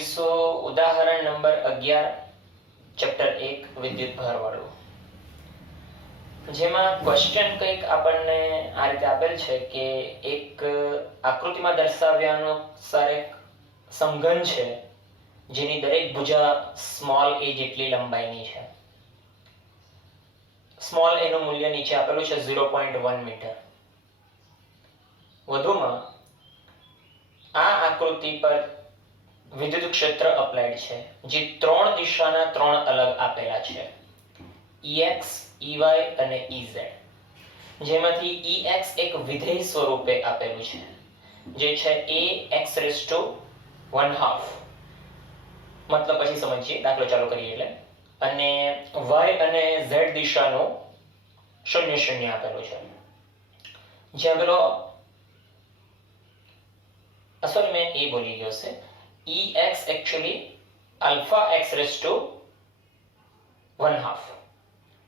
જોઈશું ઉદાહરણ number 11 chapter 1 વિદ્યુત ભાર વાળું, જેમાં ક્વેશ્ચન કંઈક આપણને આ રીતે આપેલ છે કે એક આકૃતિમાં દર્શાવ્યા અનુસાર એક સમઘન છે જેની દરેક ભુજા સ્મોલ a જેટલી લંબાઈની છે. સ્મોલ a નું મૂલ્ય નીચે આપેલું છે 0.1 મીટર. વધુમાં આ આકૃતિ પર વિદ્યુત ક્ષેત્ર અપ્લાઈડ છે જે ત્રણ દિશાના ત્રણ અલગ આપેલા છે, Ex, Ey અને Ez, જેમાંથી Ex એક વિધેય સ્વરૂપે આપેલું છે જે છે ax⁻², મતલબ પછી સમજીએ, દાખલો ચાલુ કરીએ એટલે. અને y અને z દિશાનો 0,0 આપેલું છે. જ્યાં પેલો સોરી મેં એ બોલી ગયો છે, Ex actually α(x⁻²),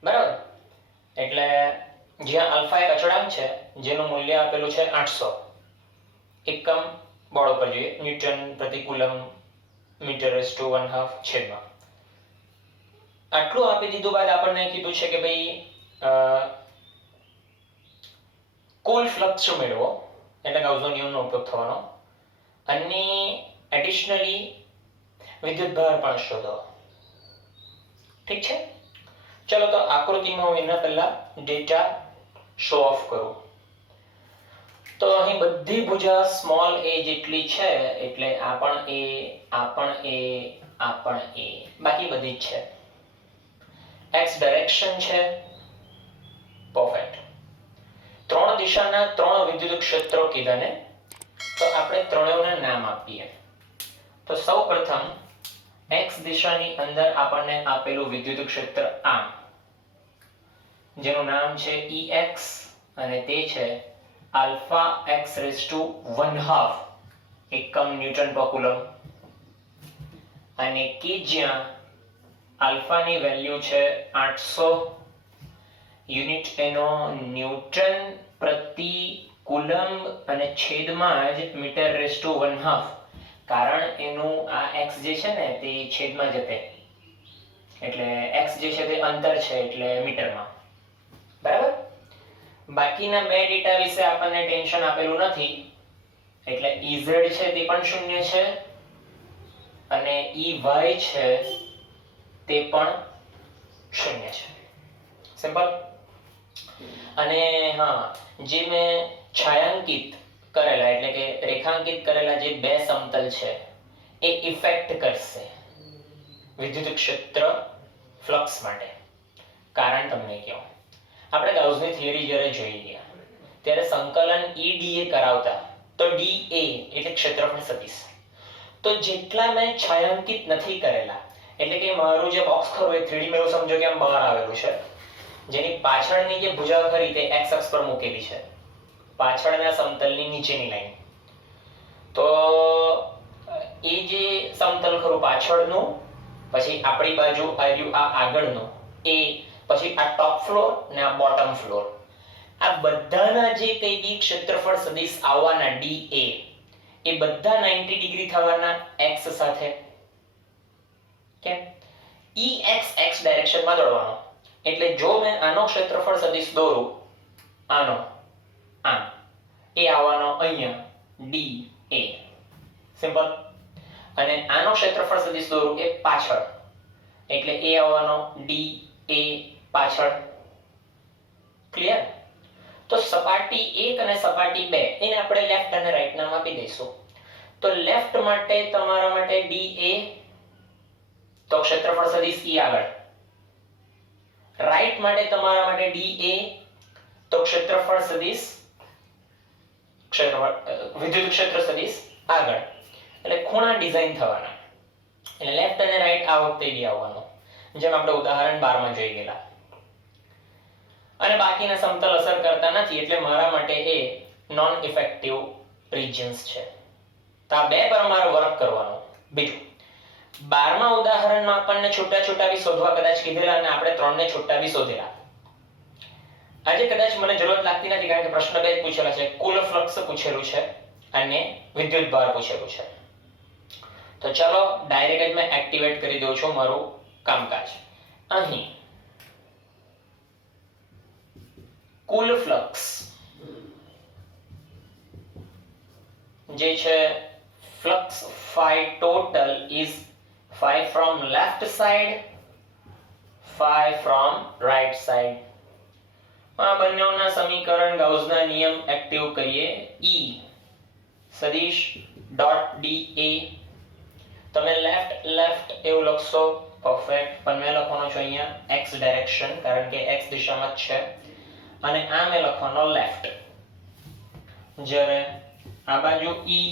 બરાબર. એટલે જ્યાં આલ્ફા એક અચળાંક છે જેનું મૂલ્ય આપેલું છે 800 એકમ બળ ઉપર જોઈએ, ન્યૂટન પ્રતિ કુલમ મીટર/1/2 છેદમાં. આટલું આપી દીધું બાદ આપણને કીધું છે કે ભાઈ કુલ ફ્લક્સ શું મેળવો, એટલે ગાઉસનો નિયમનો ઉપયોગ થવાનો, અને એડિશનલી વિદ્યુત ભાર પણ શોધો. ઠીક છે, ચલો તો આકૃતિમાં હું એના પહેલા ડેટા શો ઓફ કરું. તો અહીં બધી ભુજા સ્મોલ a જેટલી છે, એટલે આ પણ a, બાકી બધી જ છે. x ડાયરેક્શન છે, પરફેક્ટ. ત્રણ દિશાના ત્રણ વિદ્યુત ક્ષેત્રો કીધા ને, તો આપણે ત્રણેયના નામ આપીએ. તો સૌપ્રથમ x દિશાની અંદર આપણને આપેલું વિદ્યુત ક્ષેત્ર આમ, જેનું નામ છે Ex, અને તે છે α(x⁻²) એકમ ન્યૂટન પર કુલમ, અને કે જ્યાં આલ્ફાની વેલ્યુ છે 800, યુનિટ એનો ન્યૂટન પ્રતિ કુલમ અને છેદમાં જ મીટર/1/2, કારણ એનું આ x જે છે ને તે છેદમાં જતે, એટલે x જે છે તે અંતર છે એટલે મીટરમાં, બરાબર. બાકીના બે ડેટા વિશે આપણને ટેન્શન આપેલું નથી, એટલે Ez છે તે પણ 0 છે અને Ey છે તે પણ 0 છે. સિમ્પલ. અને હા, જે મેં છાयांकित કરેલા એટલે કે રેખાંકિત કરેલા જે બે સમતલ છે એ ઇફેક્ટ કરશે વિદ્યુત ક્ષેત્ર ફ્લક્સ માટે. કારણ તમને કહું, આપણે ગાઉસની થિયરી જ્યારે જોઈ ગયા ત્યારે સંકલન EDA કરાવતા તો dA એટલે ક્ષેત્રફળ સદિશ, તો જેટલા મેં છાयांकित નથી કરેલા, એટલે કે મારું જે બોક્સ ખરું એ 3D માં એવું સમજો કે આમ બહાર આવેલું છે, જેની પાછળની જે ભુજા ખરી તે x અક્ષ પર મૂકેલી છે, પાછળના સમતલની નીચેની લાઈન. તો એ જે સમતલ ખરું પાછળનું, પછી આપણી બાજુ આવ્યું આ આગળનું, એ પછી આ ટોપ ફ્લોર ને આ બોટમ ફ્લોર, આ બધાના જે કઈ બી ક્ષેત્રફળ સદિશ આવવાના dA એ બધા 90 ડિગ્રી થવાના x સાથે. કેમ? Ex x ડાયરેક્શનમાં દોડવાનો, એટલે જો મેં આનો ક્ષેત્રફળ સદિશ દોરું, આનો આમ, એ આવવાનો અહીંયા dA, સિમ્પલ. અને આનો ક્ષેત્રફળ સદિશ દોરું એ પાછળ, એટલે એ આવવાનો dA પાછળ. ક્લિયર? તો સપાટી 1 અને સપાટી 2 એને આપણે લેફ્ટ અને રાઈટ નામ આપી દઈશું. તો લેફ્ટ માટે તમારા માટે dA, તો ક્ષેત્રફળ સદિશ E આગળ. રાઈટ માટે તમારા માટે dA, તો ક્ષેત્રફળ સદિશ વિદ્યુત ક્ષેત્ર સદિશ આગળ. એટલે ખૂણા ડિઝાઇન થવાના, એટલે લેફ્ટ અને રાઈટ આ વખતે બી આવવાનો, જેમ આપણે ઉદાહરણ 12 માં જોઈ ગયેલા. અને બાકીના સમતલ અસર કરતા નથી, એટલે મારા માટે એ નોન ઇફેક્ટિવ રિજન્સ છે. તો આ બે પર મારે વર્ક કરવાનું. બીજું, 12મા ઉદાહરણમાં આપણને છૂટા છૂટા બી શોધવા કદાચ કીધેલા, અને આપણે ત્રણને છૂટા બી શોધેલા. આજે કદાચ મને જરૂરત લાગતી નથી, કારણ કે પ્રશ્ન બે જ પૂછેલા છે, કુલ ફ્લક્સ પૂછેલું છે અને વિદ્યુત ભાર પૂછેલું છે. તો ચલો ડાયરેક્ટ જ મેં એક્ટિવેટ કરી દઉં છું મારું કામકાજ. અહીં કુલ ફ્લક્સ જે છે flux phi total is phi from left side, phi from right side. આ બંનેના સમીકરણ ગાઉસના નિયમ એક્ટિવ કરીએ. E સદિશ ડોટ dA તમે લેફ્ટ એવું લખશો પરફેક્ટ, પણ મેં લખવાનો છું અહીંયા x ડાયરેક્શન કારણ કે x દિશામાં જ છે, અને આ મેં લખવાનો લેફ્ટ. જ્યારે આ બાજુ E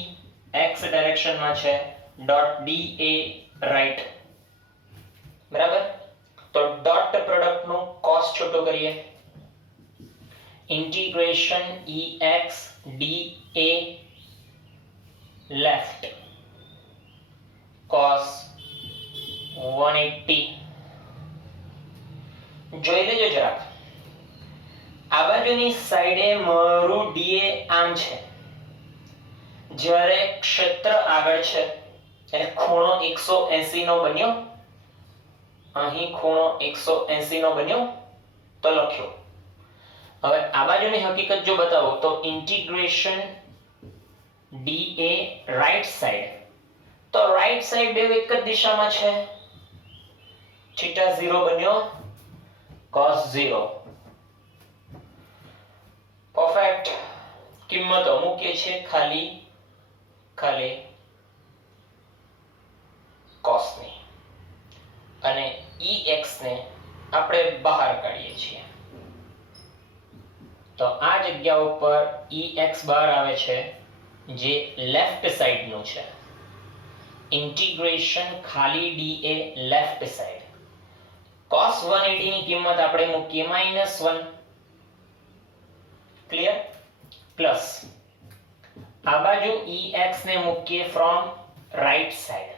x ડાયરેક્શનમાં છે, ડોટ dA રાઈટ. બરાબર? તો ડોટ પ્રોડક્ટનું cos છૂટું કરીએ. Integration ex dA left cos 180. જોઈ લેજો જરાક, આ બાજુની સાઈડે મારું dA આમ છે, જ્યારે ક્ષેત્ર આગળ છે એટલે ખૂણો 180 નો બન્યો. અહીં ખૂણો 180 નો બન્યો તો લખ્યો. હવે આ બાજુની હકીકત જો બતાવો તો ઇન્ટિગ્રેશન dA રાઈટ સાઈડ, તો રાઈટ સાઈડ બે એક જ દિશામાં છે, થીટા 0 બન્યો cos 0. પરફેક્ટ. કિંમતો મૂકીએ છીએ ખાલી cos ની, અને ex ને આપણે બહાર કાઢીએ છીએ. તો આ જગ્યા ઉપર ex બહાર આવે છે, જે લેફ્ટ સાઈડ નું છે. ઇન્ટિગ્રેશન ખાલી dA લેફ્ટ સાઈડ, cos 180 ની કિંમત આપણે મૂકીએ -1. ક્લિયર? પ્લસ આ બાજુ ex ને મૂકીએ from right side,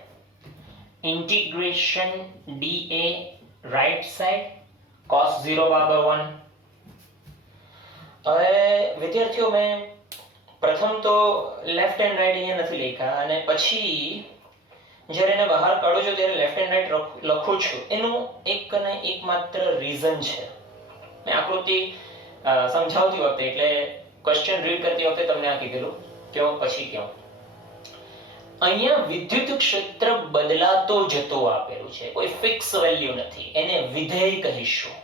integration dA right side cos 0 બરાબર 1. હવે વિદ્યાર્થીઓ મેં પ્રથમ તો લેફ્ટ એન્ડ રાઈટ અહીંયા નથી લખ્યા, અને પછી જ્યારે એને બહાર કાઢું છું ત્યારે લેફ્ટ એન્ડ રાઈટ લખું છું. એનું એક અને એકમાત્ર રીઝન છે, મેં આકૃતિ સમજાવતી વખતે એટલે ક્વેશ્ચન રીડ કરતી વખતે તમને આ કીધેલું, ક્યો પછી ક્યો. અહીંયા વિદ્યુત ક્ષેત્ર બદલાતો જતો આપેલું છે, કોઈ ફિક્સ વેલ્યુ નથી, એને વિધેય કહીશું.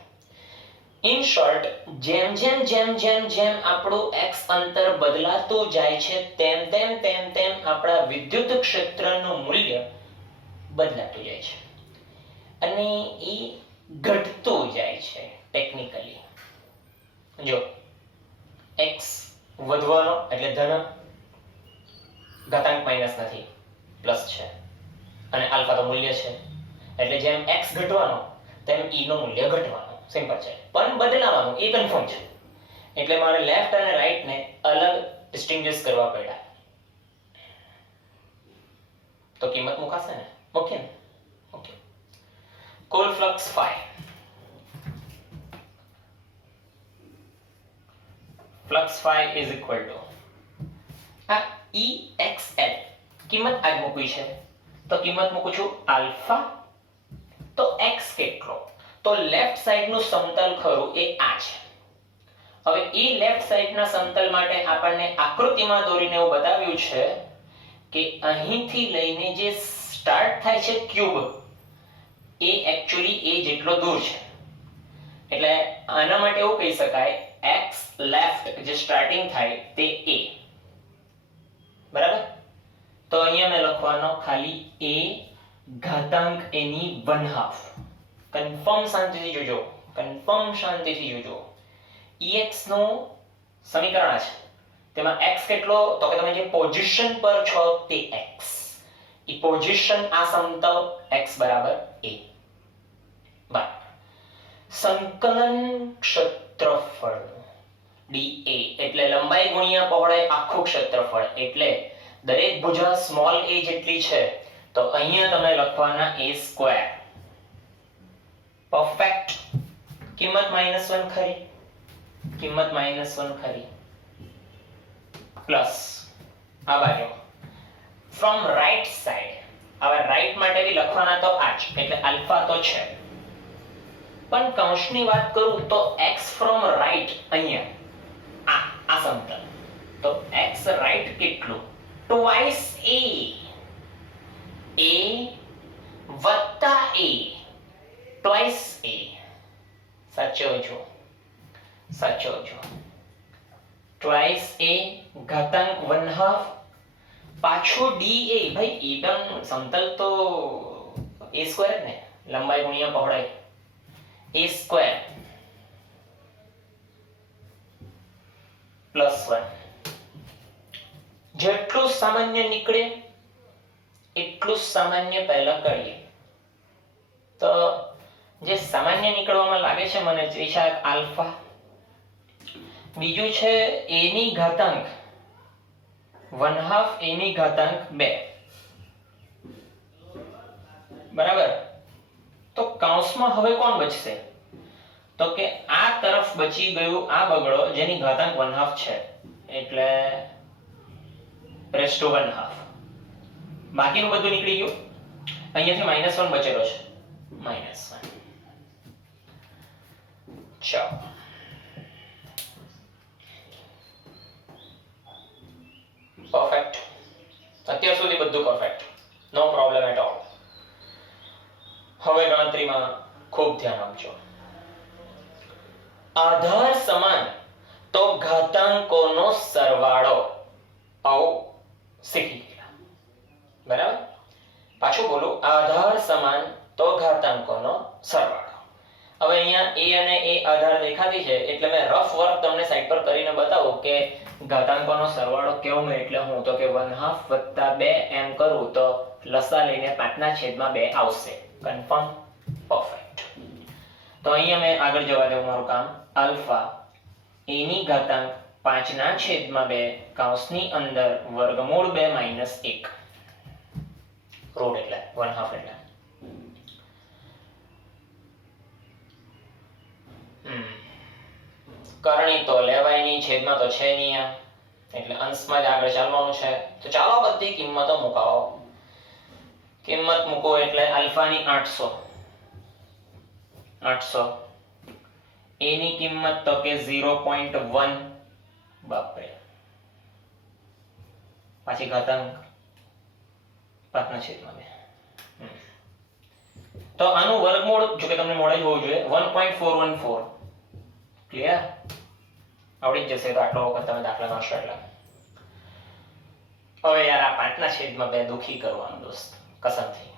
ઇન શોર્ટ, જેમ જેમ આપણું x અંતર બદલાતું જાય છે તેમ તેમ આપણા વિદ્યુત ક્ષેત્રનું મૂલ્ય બદલાતું જાય છે, અને એ ઘટતું જાય છે. ટેકનિકલી જો x વધવાનો એટલે ધન, ઘાતાંક માઈનસ નથી, પ્લસ છે, અને આલ્ફા તો મૂલ્ય છે, એટલે જેમ x ઘટવાનો તેમ e નું મૂલ્ય ઘટવાનું. સિમ્પલ છે, પણ બદલાવાનું એ કન્ફર્મ છે. એટલે મારે લેફ્ટ અને રાઈટ ને અલગ ડિસ્ટિંગ્વિશ કરવા પડ્યા. તો કિંમત મુકાશે ને? ઓકે ને? Okay. Cool flux phi, flux phi is equal to આ EXL કિંમત આજ મૂકવી છે, તો કિંમત મૂકું છું આલ્ફા. તો x કેટલો? તો લેફ્ટ સાઈડ નું સમતલ ખરું એ આ છે. હવે એ લેફ્ટ સાઈડ ના સમતલ માટે આપણને આકૃતિમાં દોરીને એવું બતાવ્યું છે કે અહીંથી લઈને જે સ્ટાર્ટ થાય છે ક્યુબ, એ એક્ચ્યુઅલી એ જેટલો દૂર છે. એટલે આના માટે એવું કહી શકાય x લેફ્ટ જે સ્ટાર્ટિંગ થાય તે a. બરાબર? તો અહીંયા મેં લખવાનો ખાલી a ઘાતાંક a ની 1/2. કન્ફર્મ શાંતિથી જોજો, ex નું સમીકરણ છે, તેમાં x કેટલો? તો કે તમે જે પોઝિશન પર છો તે x, એ પોઝિશન આ સમતલ x બરાબર a. બરાબર. સંકલન ક્ષેત્રફળ dA એટલે લંબાઈ ગુણ્યા પહોળાઈ આખું ક્ષેત્રફળ, એટલે દરેક ભુજા સ્મોલ a જેટલી છે, તો અહીંયા તમે લખવાના a². પરફેક્ટ. કિંમત -1 ખરી, પ્લસ આ બાજુ ફ્રોમ રાઈટ સાઈડ, આ માટે બી લખવાના તો આ જ, એટલે આલ્ફા તો છે. પણ કૌંસની વાત કરું તો x ફ્રોમ રાઈટ અહીંયા આ સમતલ, તો x રાઈટ કેટલું? ટ્વાઇસ a વત્તા a, ટ્વાઇસ a. સાચવજો, ટ્વાઇસ a ઘાતાંક 1/2 પાછો dA. ભાઈ એકમ સમતલ તો a સ્ક્વેર ને, લંબાઈ ગુણ્યા પહોળાઈ, a સ્ક્વેર +1. જેટલું સામાન્ય નીકળે એટલું સામાન્ય પહેલા કરીએ. તો જે સામાન્ય નીકળવામાં લાગે છે મને તે છે આલ્ફા, બીજું છે a ની ઘાતાંક 1/2 a ની ઘાતાંક 2, બરાબર. તો કૌંસમાં હવે કોણ બચશે? તો કે આ તરફ બચી ગયું આ બગડો જેની ઘાતાંક 1/2 છે, એટલે રેસ્ટો 1/2. બાકીનું બધું નીકળી ગયું. અહીંયાથી -1 બચેલો છે, -1. ચાલો, પરફેક્ટ. અત્યાર સુધી બધું perfect, no problem at all. હવે ગણતરીમાં ખૂબ ધ્યાન આપજો. આધાર સમાન તો ઘાતાંકોનો સરવાળો, આવું શીખી ગયા, બરાબર. પાછું બોલું, આધાર સમાન તો ઘાતાંકોનો સરવાળો. હવે અહીંયા a અને a આધાર દેખાતી છે, એટલે મેં રફ વર્ક તમને સાઈડ પર કરીને બતાવું કે ઘાતાંકોનો સરવાળો કેવો મળે. એટલે હું તો કે 1/2 + 2 એમ કરું તો લસા લઈને 5/2 આવશે. કન્ફર્મ? પરફેક્ટ. તો અહીંયા મેં આગળ જવા દઉં મારું કામ. આલ્ફા a ની ઘાતાંક 5/2 કૌંસની અંદર વર્ગમૂળ 2 - 1, રૂટ એટલે 1/2 એટલે કરણી તો લેવાય નહીં, છેદમાં તો છે નહીં, એટલે અંશમાં જ આગળ ચાલવાનું છે. તો ચાલો બધી કિંમતો મુકાવો. કિંમત મૂકો એટલે આલ્ફાની 800, a ની કિંમત તો કે 0.1, બાપરે, પાછી ઘાતાંક 5/2. તો આનું વર્ગમૂળ જો કે તમને મોડે જ હોવું જોઈએ, 1.414. ક્લિયર? આવડી જ જશે તો આટલો વખત તમે દાખલા ગણશો એટલે. હવે યાર આ 5/2 દુખી કરવાનું દોસ્ત, કસમથી.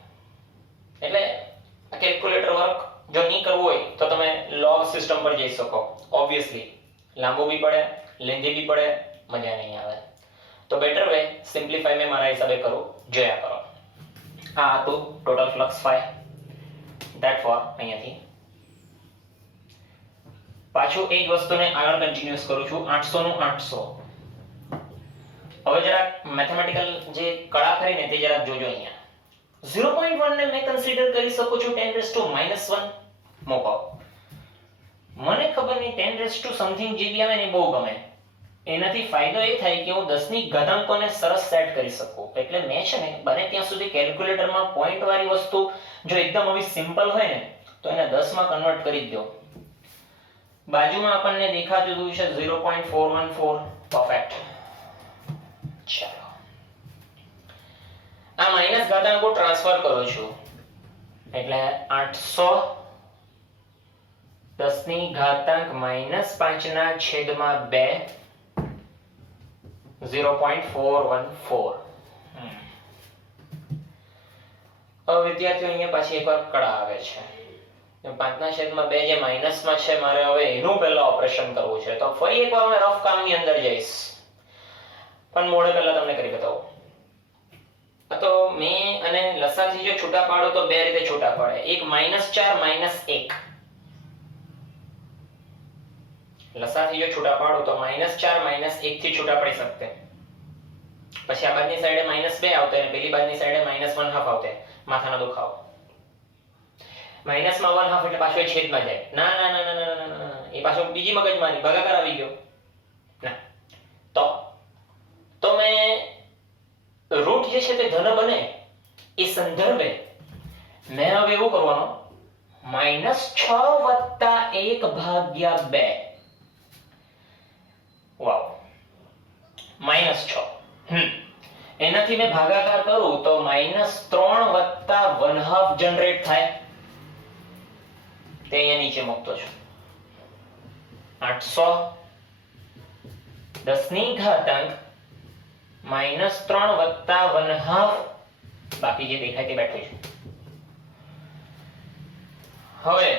એટલે આ કેલ્ક્યુલેટર વર્ક જો નહીં કરવું હોય તો તમે લોગ સિસ્ટમ પર જઈ શકો. ઓબ્વિયસલી લાંબુ બી પડે, લેન્ધી બી પડે, મજા નહીં આવે. તો બેટર વે સિમ્પ્લિફાઈ મેં મારા હિસાબે કરું, જોયા કરો. આ હતું total flux phi, that for અહીંયાથી પાછું એ જ વસ્તુને આગળ કન્ટિન્યુઅસ કરું છું. 800 નું 800. હવે જરાક મેથેમેટિકલ જે કળા ખરી ને તે જરાક જોજો. અહીંયા 0.1 ને મેં કન્સિડર કરી શકું છું 10⁻1 મોકો. મને ખબર નહીં 10 સમથિંગ જે બી આવે ને બહુ ગમે. એનાથી ફાયદો એ થાય કે હું 10 ની ઘાતાંકોને સરસ સેટ કરી શકું. એટલે મેં છે ને બને ત્યાં સુધી કેલ્ક્યુલેટરમાં પોઈન્ટ વાળી વસ્તુ જો એકદમ આવી સિમ્પલ હોય ને તો એને 10 માં કન્વર્ટ કરી દો. બાજુમાં આપણને દેખાતું હતું છે 0.414. પરફેક્ટ. ચાલો, આ માઈનસ ઘાતાંકો ટ્રાન્સફર કરું છું એટલે 800 10 ની ઘાતાંક -5/2 0.414. હવે વિદ્યાર્થીઓ અહીંયા પાછી એકવાર કળા આવે છે. 5/2 જે માઈનસમાં છે મારે હવે એનું પહેલા ઓપરેશન કરવું છે. તો ફરી એકવાર મેં રફ કામની અંદર જઈશ, પણ મોડે પહેલા તમને કરી બતાવું. તો મેં અને લસાથી જો છૂટા પાડો તો બે રીતે છૂટા પડે. એક -4 -1. લસાથી જો છૂટા પાડો તો -4 -1 થી છૂટા પડી શકતે. પછી આ બાજુની સાઈડે -2 આવતે અને પેલી બાજુની સાઈડે -1/2 આવતે. માથાનો દુખાવો. -1/2 એટલે પાછો છેદમાં જાય. ના ના ના ના ના, એ પાછો બીજી મગજમારી ભાગાકાર આવી ગયો ના. તો મેં રૂટ જે છે તે ધન બને એ સંદર્ભે મેં હવે એવું કરવાનું, -6 વત્તા 1 ભાગ્યા 2. વાવ, -6. એનાથી મેં ભાગાકાર કરું તો -3 વત્તા 1/2 જનરેટ થાય. તે અહીંયા નીચે મૂકતો છું. 800 10 ની ઘાતાંક -3 વત્તા 1/2, બાકી જે દેખાય તે બેઠું છે. હવે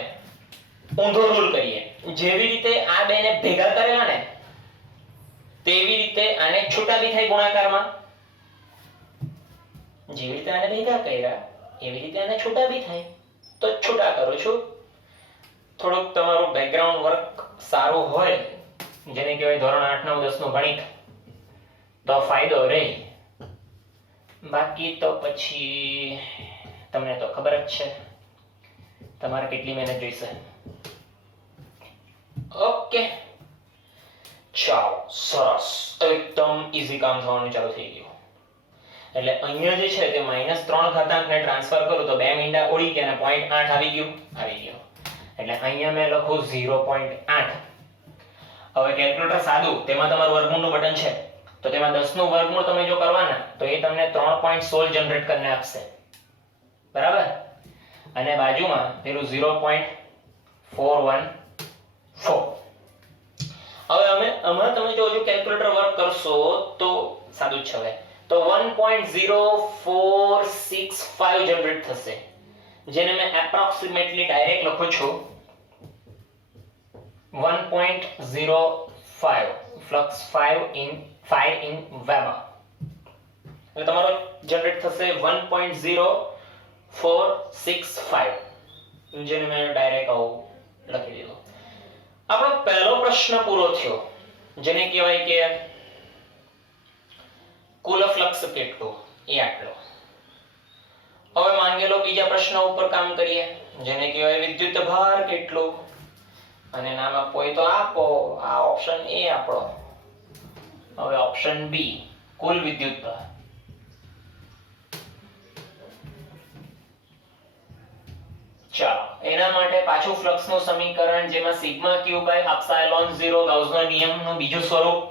ઊંધો રૂલ કરીએ. જેવી રીતે આ બે ને ભેગા કરેલા ને તેવી રીતે આને છૂટા બી થાય ગુણાકારમાં. જેવી રીતે આને ભેગા કર્યા એવી રીતે આને છૂટા બી થાય. તો છૂટા કરું છું. થોડુંક તમારું બેકગ્રાઉન્ડ વર્ક સારું હોય, જેને કહેવાય ધોરણ 8 9 10 નું ગણિત, તો ફાયદો રહે. બાકી તો પછી તમને તો ખબર જ છે તમારે કેટલી મહેનત જોઈશે. ઓકે, ચાલો, સરસ, એકદમ ઈઝી કામ થવાનું ચાલુ થઈ ગયું. એટલે અહીંયા જે છે તે -3 ઘાતાંકને ટ્રાન્સફર કરું તો 2 મીંડા ઉડી ગયા અને 0.8 આવી ગયું. એટલે અહીંયા મેં લખું 0.8. હવે કેલ્ક્યુલેટર સાદું, તેમાં તમારું વર્ગમૂળનું બટન છે, તો તેમાં 10 નું વર્ગમૂળ તમે જો કરવાના તો એ તમને 3.16 જનરેટ કરીને આપશે. બરાબર? અને બાજુમાં પેલું 0.414. હવે આમાં તમે જો કેલ્ક્યુલેટર વર્ક કરશો તો સાદું જ છે. હવે તો 1.0465 જનરેટ થશે, જેને મેં એપ્રોક્સિમેટલી ડાયરેક્ટ લખું છું 1.05 ફ્લક્સ 5 ઇન વેબર. એટલે તમારો જનરેટ થશે 1.0465, જેને મેં ડાયરેક્ટ આવું લખી દીધું. આપણો પહેલો પ્રશ્ન પૂરો થયો, જેને કહેવાય કે કુલ ફ્લક્સ કેટલું, એ આટલો. હવે માંગેલો બીજા પ્રશ્ન ઉપર કામ કરીએ, જેને કહેવાય વિદ્યુત ભાર કેટલો, અને નામ આપો હોય તો આપો. આ ઓપ્શન એ આપણો. હવે ઓપ્શન બી કુલ વિદ્યુત ભાર. ચાલો, એના માટે પાછું ફ્લક્સનું સમીકરણ, જેમાં સિગ્મા ક્યુ બાય એપ્સિલોન 0 ગાઉસનો નિયમનું બીજું સ્વરૂપ,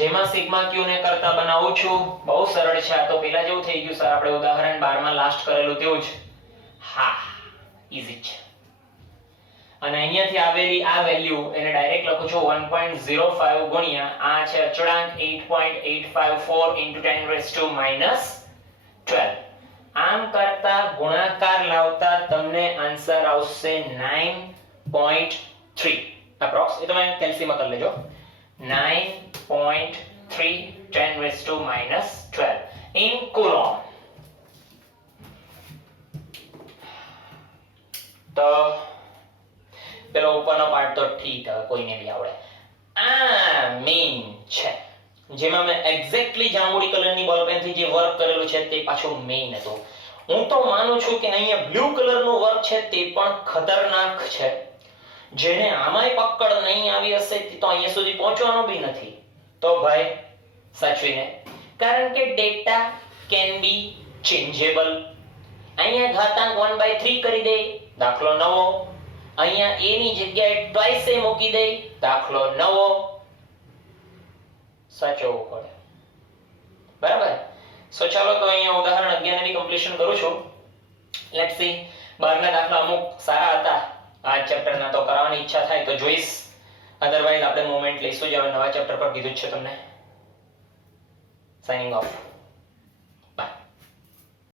જેમાં સિગ્મા ક્યુ ને કરતા બનાવું છું. બહુ સરળ છે આ તો, પેલા જેવું થઈ ગયું સર, આપણે ઉદાહરણ 12 માં લાસ્ટ કરેલું તેવું જ. હા, ઈઝી છે. અને અહીંયાથી આવેલી આ વેલ્યુ એને ડાયરેક્ટ લખું છું 1.05 ગુણ્યા આ છે અચળાંક 8.854 × 10⁻12. આમ કરતા ગુણાકાર લાવતા તમને આન્સર આવશે 9.3 એપ્રોક્સ. એ તમે કેલ્સીમાં કરી લેજો. 9.3 10⁻12 in coulomb. તો પેલો ઉપરનો પાર્ટ તો ઠીક, હવે કોઈને બી આવડે. આ મેઇન છે, જેમાં મેં એક્ઝેક્ટલી જાંબુડી કલરની બોલ પેનથી જે વર્ક કરેલું છે તે પાછું મેઇન હતું. હું તો માનું છું કે અહીંયા બ્લુ કલરનું વર્ક છે તે પણ ખતરનાક છે. જેને આમાંય પકડ નહીં આવી હશે તે તો અહીંયા સુધી પહોંચવાનો બી નથી. તો ભાઈ સાચવીને, કારણ કે ડેટા કેન બી ચેન્જેબલ. અહીંયા ઘાતાંક 1/3 કરી દે, દાખલો નવો. અહીંયા a ની જગ્યાએ ટ્વાઇસ a મૂકી દે, દાખલો નવો. સાચવવું પડે. બરાબર? સો ચાલો, તો અહીંયા ઉદાહરણ 11 ને બી કમ્પ્લીશન કરું છું. Let's see. 12 ના દાખલા અમુક સારા હતા, આ ચેપ્ટરના તો કરાવવાની ઈચ્છા થાય તો જોઈશ. અધરવાઇઝ આપણે મોમેન્ટ લઈશું, જે હવે નવા ચેપ્ટર પર કીધું છે તમને. Signing of.